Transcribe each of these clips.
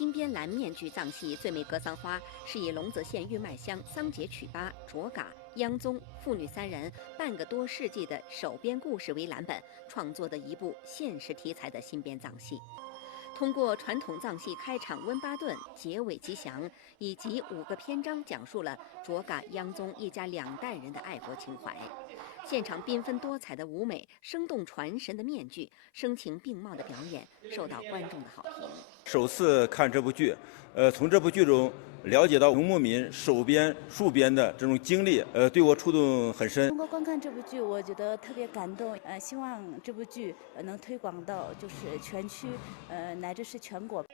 金边蓝面具藏戏《最美格桑花》是以龙泽县玉麦乡桑杰曲巴、卓嘎、央宗父女三人半个多世纪的手编故事为蓝本创作的一部现实题材的新编藏戏。通过传统藏戏开场温巴顿、结尾吉祥以及5个篇章，讲述了卓嘎、央宗一家2代人的爱国情怀。现场缤纷多彩的舞美、生动传神的面具、声情并茂的表演，受到观众的好评。首次看这部剧，从这部剧中了解到农牧民手编、戍边的这种经历，对我触动很深。通过观看这部剧，我觉得特别感动。希望这部剧能推广到就是全区，乃至是全国。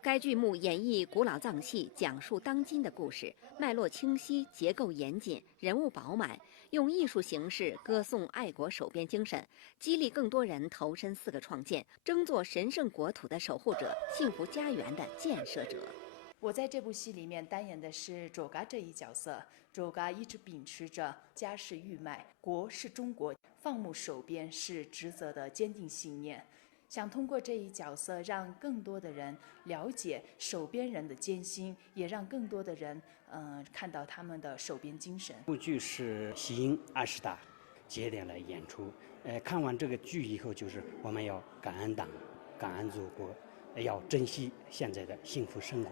该剧目演绎古老藏戏，讲述当今的故事，脉络清晰，结构严谨，人物饱满，用艺术形式歌颂爱国守边精神，激励更多人投身4个创建，争做神圣国土的守护者、幸福家园的建设者。我在这部戏里面担演的是卓嘎这一角色。卓嘎一直秉持着家是玉麦，国是中国，放牧守边是职责的坚定信念。想通过这一角色，让更多的人了解守边人的艰辛，也让更多的人看到他们的守边精神。这部剧是喜迎20大节点来演出。看完这个剧以后，就是我们要感恩党、感恩祖国，要珍惜现在的幸福生活。